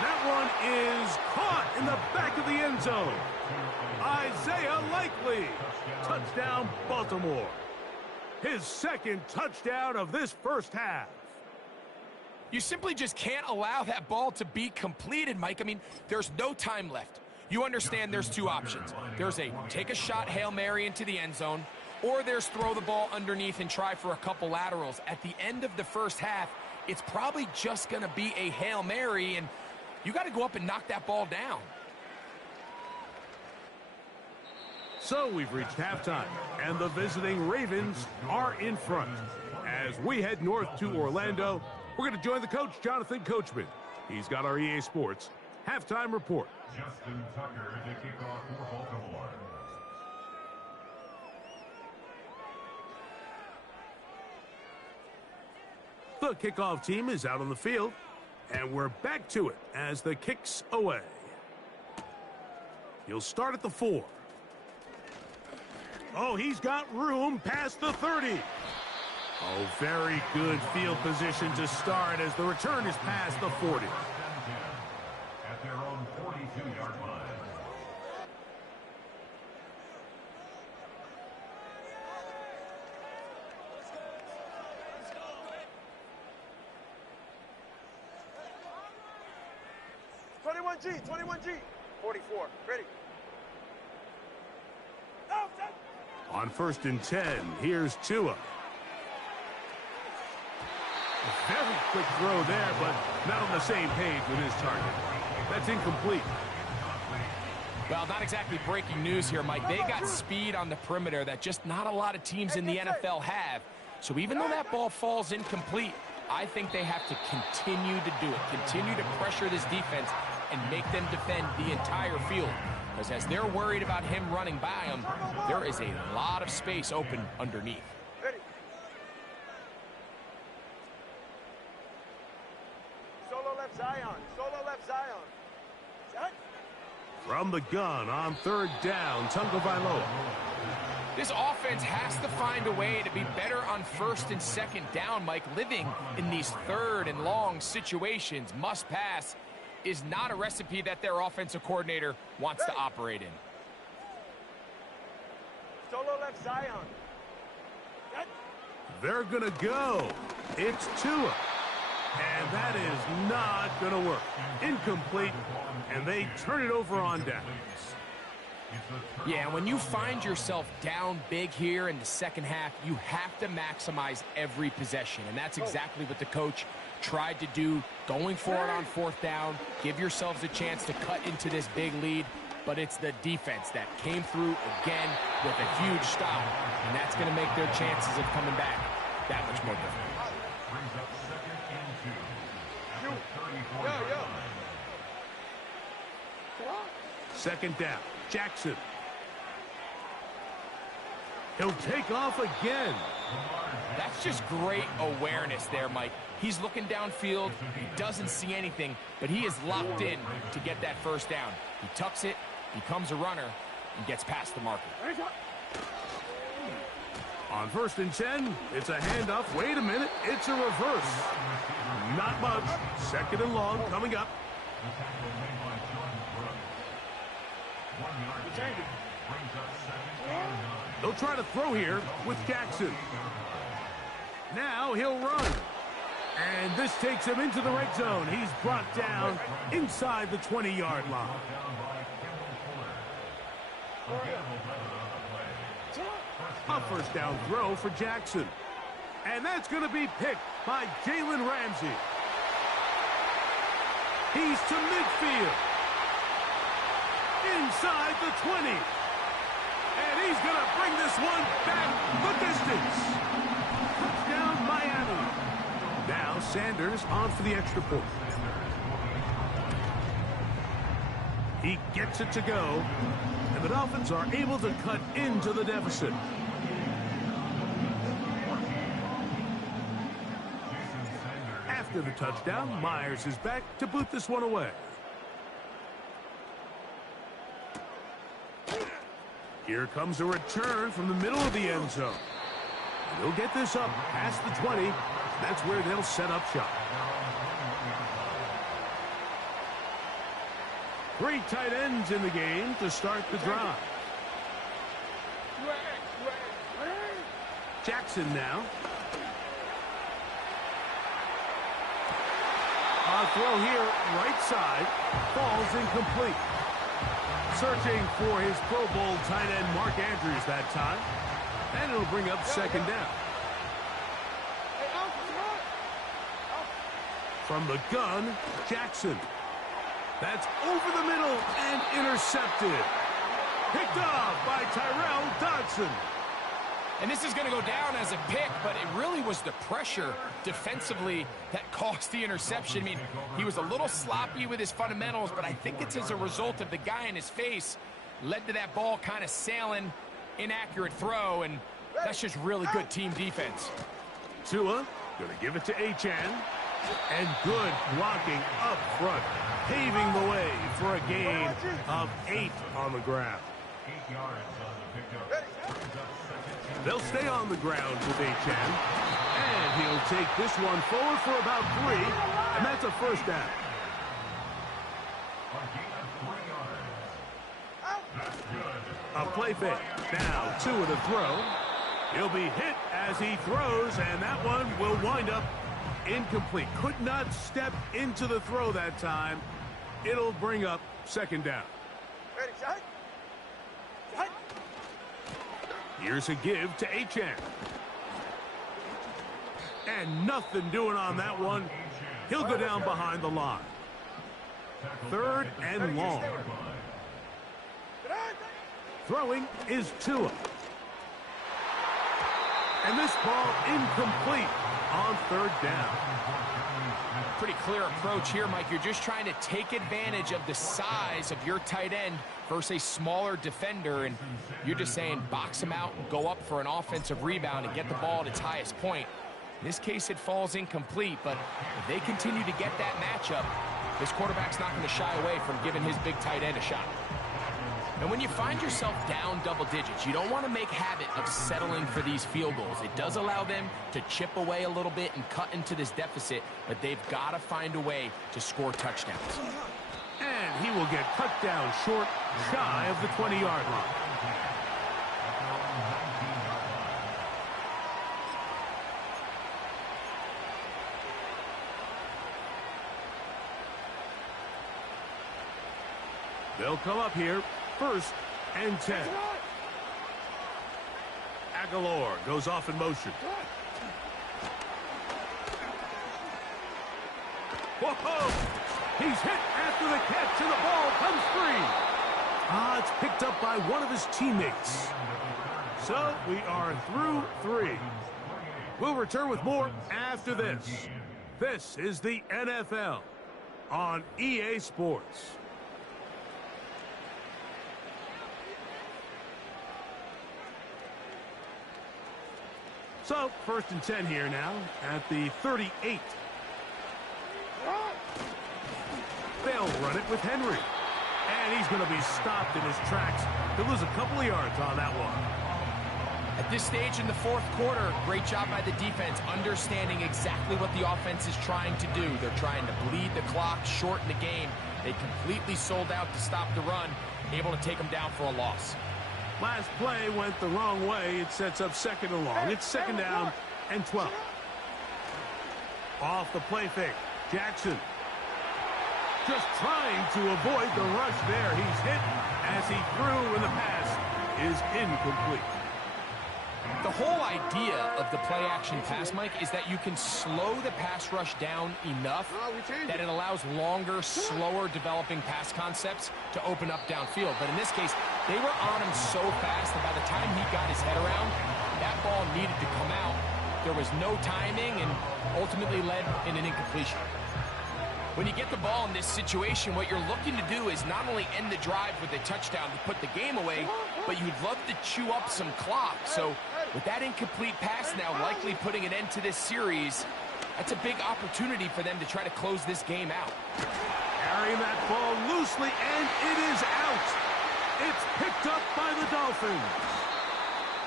That one is caught in the back of the end zone. Isaiah Likely. Touchdown, Baltimore. His second touchdown of this first half. You simply just can't allow that ball to be completed, Mike. I mean, there's no time left. You understand there's two options. There's a take a shot Hail Mary into the end zone, or there's throw the ball underneath and try for a couple laterals. At the end of the first half, it's probably just going to be a Hail Mary, and you got to go up and knock that ball down. So we've reached halftime, and the visiting Ravens are in front. As we head north to Orlando, we're going to join the coach, Jonathan Coachman. He's got our EA Sports halftime report. Justin Tucker to kick off for Baltimore. The kickoff team is out on the field, and we're back to it as the kick's away. He'll start at the 4. Oh, he's got room past the 30. Oh, very good field position to start as the return is past the 40. At their own 42-yard line. G, 21G. 44. Ready. On 1st and 10, here's Tua. A very quick throw there, but not on the same page with his target. That's incomplete. Well, not exactly breaking news here, Mike. They got speed on the perimeter that just not a lot of teams in the NFL have. So even though that ball falls incomplete, I think they have to continue to do it, continue to pressure this defense and make them defend the entire field. Because as they're worried about him running by them, there is a lot of space open underneath. Ready. Solo left Zion. Solo left Zion. Set. From the gun on 3rd down, Tagovailoa. This offense has to find a way to be better on 1st and 2nd down, Mike. Living in these 3rd and long situations, must pass, is not a recipe that their offensive coordinator wants to operate in. Solo left Zion. Set. They're going to go. It's Tua. And that is not going to work. Incomplete, and they turn it over on downs. Yeah, when you find yourself down big here in the second half, you have to maximize every possession. And that's exactly what the coach tried to do, going for it on 4th down. Give yourselves a chance to cut into this big lead. But it's the defense that came through again with a huge stop. And that's going to make their chances of coming back that much more difficult. Brings up 2nd and 2. At the 34-yard line. 2nd down, Jackson. He'll take off again. That's just great awareness there, Mike. He's looking downfield. He doesn't see anything, but he is locked in to get that 1st down. He tucks it, becomes a runner, and gets past the marker. On 1st and 10, it's a handoff. Wait a minute, it's a reverse. Not much. 2nd and long coming up. They'll try to throw here with Jackson. Now he'll run. And this takes him into the red zone. He's brought down inside the 20-yard line. A 1st down throw for Jackson. And that's going to be picked by Jalen Ramsey. He's to midfield. Inside the 20. And he's going to bring this one back the distance. Touchdown, Miami. Now Sanders on for the extra point. He gets it to go. And the Dolphins are able to cut into the deficit. After the touchdown, Myers is back to boot this one away. Here comes a return from the middle of the end zone. And they'll get this up past the 20. That's where they'll set up shop. 3 tight ends in the game to start the drive. Jackson now. A throw here, right side, falls incomplete. Searching for his Pro Bowl tight end Mark Andrews that time. And it'll bring up 2nd down. From the gun, Jackson. That's over the middle and intercepted. Picked off by Tyrell Dodson. And this is going to go down as a pick, but it really was the pressure defensively that caused the interception. I mean, he was a little sloppy with his fundamentals, but I think it's as a result of the guy in his face led to that ball kind of sailing, inaccurate throw, and that's just really good team defense. Tua going to give it to Achane. And good blocking up front, paving the way for a gain of 8 on the ground. 8 yards on the pickup. They'll stay on the ground with Achane. And he'll take this one forward for about 3, and that's a first down. A gain of 3 yards. That's good. A play fake. Now Tua to throw. He'll be hit as he throws, and that one will wind up incomplete. Could not step into the throw that time. It'll bring up second down. Ready, shot. Shot. Here's a give to Achane. And nothing doing on that one. He'll go down behind the line. 3rd and long. Throwing is Tua. And this ball incomplete on 3rd down. Pretty clear approach here, Mike. You're just trying to take advantage of the size of your tight end versus a smaller defender, and you're just saying box him out and go up for an offensive rebound and get the ball at its highest point. In this case, it falls incomplete, but if they continue to get that matchup, this quarterback's not going to shy away from giving his big tight end a shot. And when you find yourself down double digits, you don't want to make habit of settling for these field goals. It does allow them to chip away a little bit and cut into this deficit, but they've got to find a way to score touchdowns. And he will get cut down short, shy of the 20-yard line. They'll come up here. 1st and 10. Aguilar goes off in motion. Whoa! He's hit after the catch, and the ball comes free. It's picked up by one of his teammates. So we are through 3. We'll return with more after this. This is the NFL on EA Sports. So, 1st and 10 here now at the 38. They'll run it with Henry. And he's going to be stopped in his tracks. He'll lose a couple of yards on that one. At this stage in the 4th quarter, great job by the defense, understanding exactly what the offense is trying to do. They're trying to bleed the clock, shorten the game. They completely sold out to stop the run, able to take them down for a loss. Last play went the wrong way. It sets up 2nd and long. It's 2nd down and 12. Off the play fake. Jackson just trying to avoid the rush there. He's hit as he threw, and the pass is incomplete. The whole idea of the play-action pass, Mike, is that you can slow the pass rush down enough that it allows longer, slower developing pass concepts to open up downfield. But in this case, they were on him so fast that by the time he got his head around, that ball needed to come out. There was no timing and ultimately led in an incompletion. When you get the ball in this situation, what you're looking to do is not only end the drive with a touchdown to put the game away, but you'd love to chew up some clock. So with that incomplete pass now likely putting an end to this series, that's a big opportunity for them to try to close this game out. Carrying that ball loosely, and it is out. It's picked up by the Dolphins.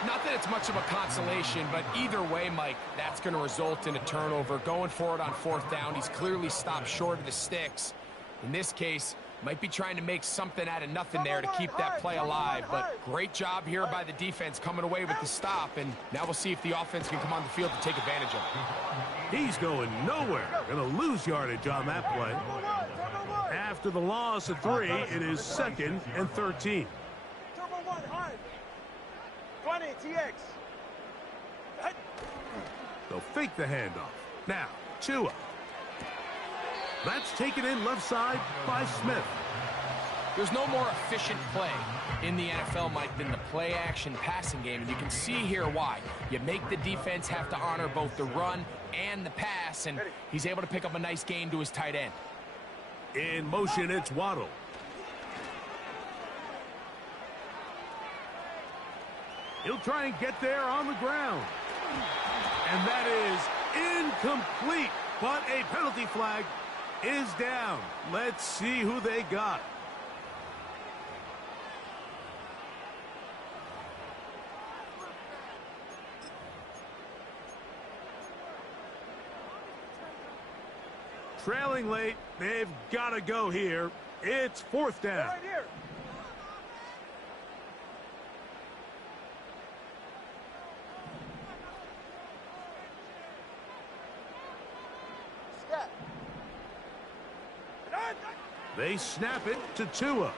Not that it's much of a consolation, but either way, Mike, that's going to result in a turnover. Going forward on 4th down, he's clearly stopped short of the sticks. In this case, might be trying to make something out of nothing there to keep that play alive. But great job here by the defense coming away with the stop, and now we'll see if the offense can come on the field to take advantage of it. He's going nowhere. Going to lose yardage on that play. After the loss of 3, it is 2nd and 13. Turbo 1, high. 20, TX. They'll fake the handoff. Now, Tua. That's taken in left side by Smith. There's no more efficient play in the NFL, Mike, than the play-action passing game, and you can see here why. You make the defense have to honor both the run and the pass, and he's able to pick up a nice gain to his tight end. In motion, it's Waddle. He'll try and get there on the ground. And that is incomplete, but a penalty flag is down. Let's see who they got. Trailing late, they've got to go here. It's fourth down. Right here. Step. They snap it to Tua.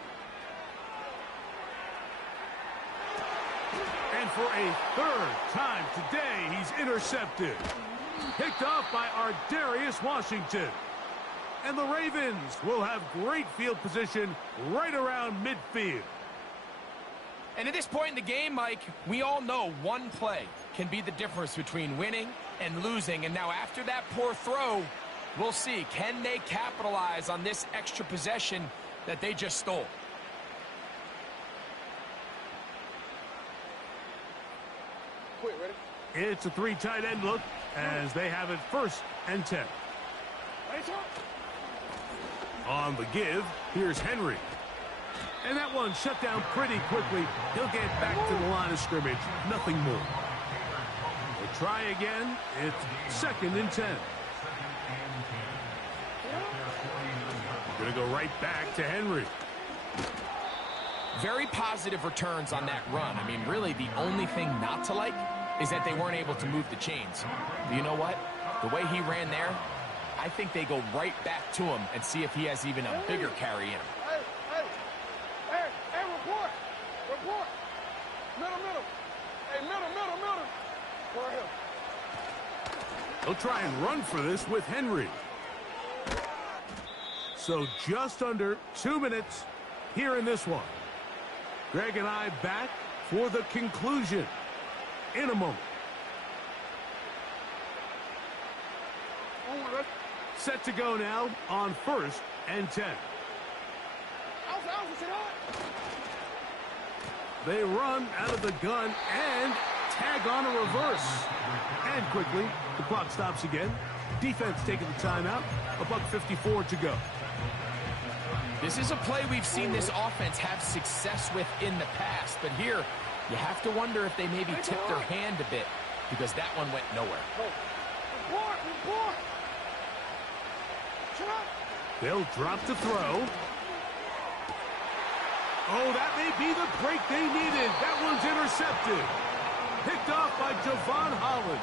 And for a third time today, he's intercepted. Picked off by Ardarius Washington. And the Ravens will have great field position right around midfield. And at this point in the game, Mike, we all know one play can be the difference between winning and losing. And now after that poor throw, we'll see, can they capitalize on this extra possession that they just stole? Quick, ready? It's a three tight end look as they have it 1st and 10. On the give, here's Henry. And that one shut down pretty quickly. He'll get back to the line of scrimmage. Nothing more. We'll try again. It's 2nd and 10. Going to go right back to Henry. Very positive returns on that run. I mean, really, the only thing not to like is that they weren't able to move the chains. But you know what? The way he ran there, I think they go right back to him and see if he has even a bigger carry in him. Hey, report. Report. Middle. Hey, middle. For him. He'll try and run for this with Henry. So just under 2 minutes here in this one. Greg and I back for the conclusion in a moment. Set to go now on 1st and 10. They run out of the gun and tag on a reverse. And quickly, the clock stops again. Defense taking the timeout. $1:54 to go. This is a play we've seen this offense have success with in the past, but here you have to wonder if they maybe tipped their hand a bit because that one went nowhere. Report. They'll drop to throw. Oh, that may be the break they needed. That one's intercepted. Picked off by Javon Holland.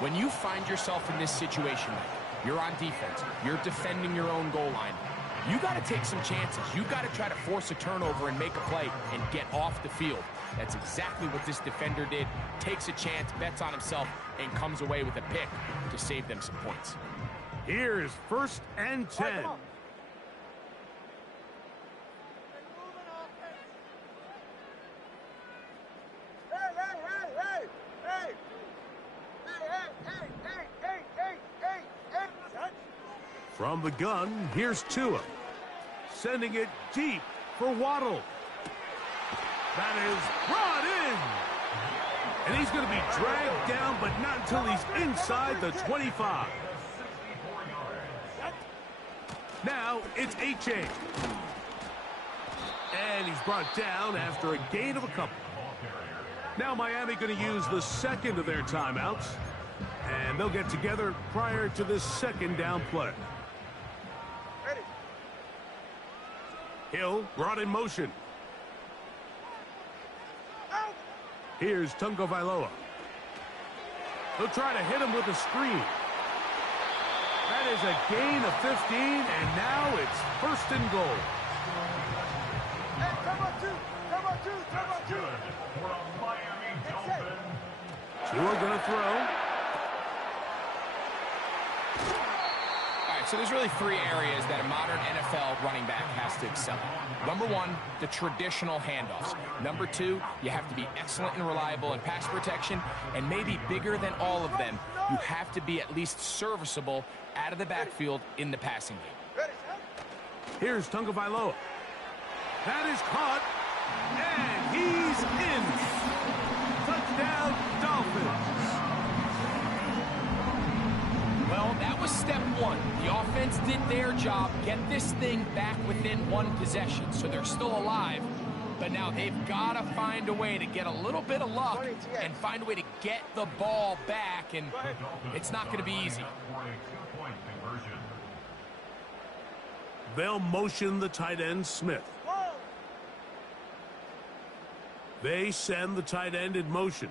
When you find yourself in this situation, you're on defense, you're defending your own goal line, you got to take some chances. You got to try to force a turnover and make a play and get off the field. That's exactly what this defender did. Takes a chance, bets on himself, and comes away with a pick to save them some points. Here's 1st and 10. From the gun, here's Tua. Sending it deep for Waddle. That is brought in. And he's going to be dragged down, but not until he's inside the 25. Now it's H.A. And he's brought down after a gain of a couple. Now Miami going to use the 2nd of their timeouts. And they'll get together prior to this 2nd down play. Ready. Hill brought in motion. Out. Here's Tungo Vailoa. They'll try to hit him with a screen. That is a gain of 15, and now it's 1st and goal. Hey, come on, two. For a Miami Dolphin. Tua going to throw. All right, So there's really three areas that a modern NFL running back has to excel at. Number one, the traditional handoffs. Number two, you have to be excellent and reliable in pass protection. And maybe bigger than all of them, you have to be at least serviceable out of the backfield in the passing game. Here's Tagovailoa. That is caught, and he's in. Touchdown, Dolphins. Well, that was step one. The offense did their job, get this thing back within one possession, so they're still alive. But now they've got to find a way to get a little bit of luck and find a way to get the ball back, and it's not going to be easy. They'll motion the tight end, Smith. They send the tight end in motion.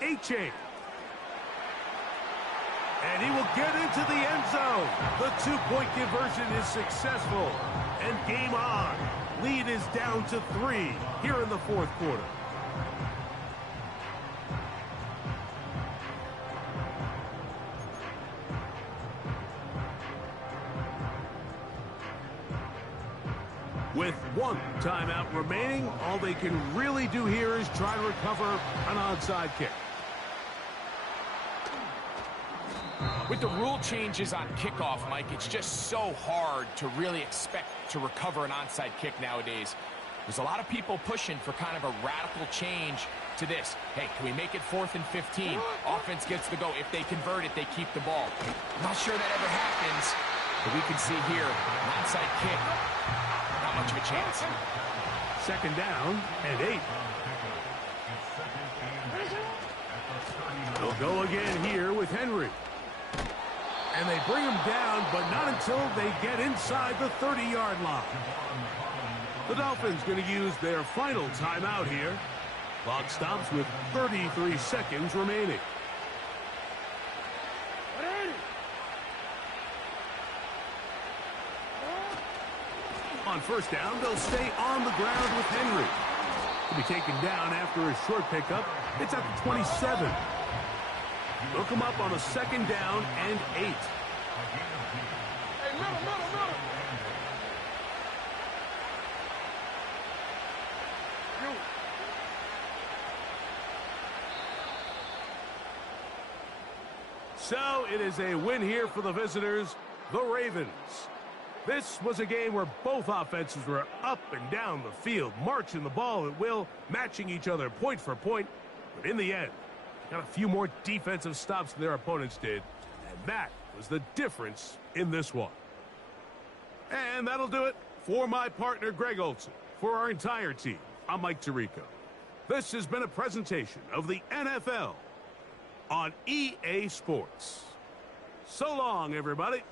A-chain. And he will get into the end zone. The two-point conversion is successful. And game on. Lead is down to 3 here in the fourth quarter. With one timeout remaining, all they can really do here is try to recover an onside kick. With the rule changes on kickoff, Mike, it's just so hard to really expect to recover an onside kick nowadays. There's a lot of people pushing for kind of a radical change to this. Hey, can we make it 4th and 15? Offense gets the go. If they convert it, they keep the ball. I'm not sure that ever happens, but we can see here, an onside kick, not much of a chance. Second down and 8. They'll go again here with Henry. And they bring him down, but not until they get inside the 30-yard line. The Dolphins going to use their final timeout here. Clock stops with 33 seconds remaining. On first down, they'll stay on the ground with Henry. He'll be taken down after a short pickup. It's at the 27. They'll come up on a second down and 8. Hey, middle. So it is a win here for the visitors, the Ravens. This was a game where both offenses were up and down the field, marching the ball at will, matching each other point for point. But in the end, got a few more defensive stops than their opponents did, and that was the difference in this one. And that'll do it for my partner, Greg Olson. For our entire team, I'm Mike Tirico. This has been a presentation of the NFL on EA Sports. So long, everybody.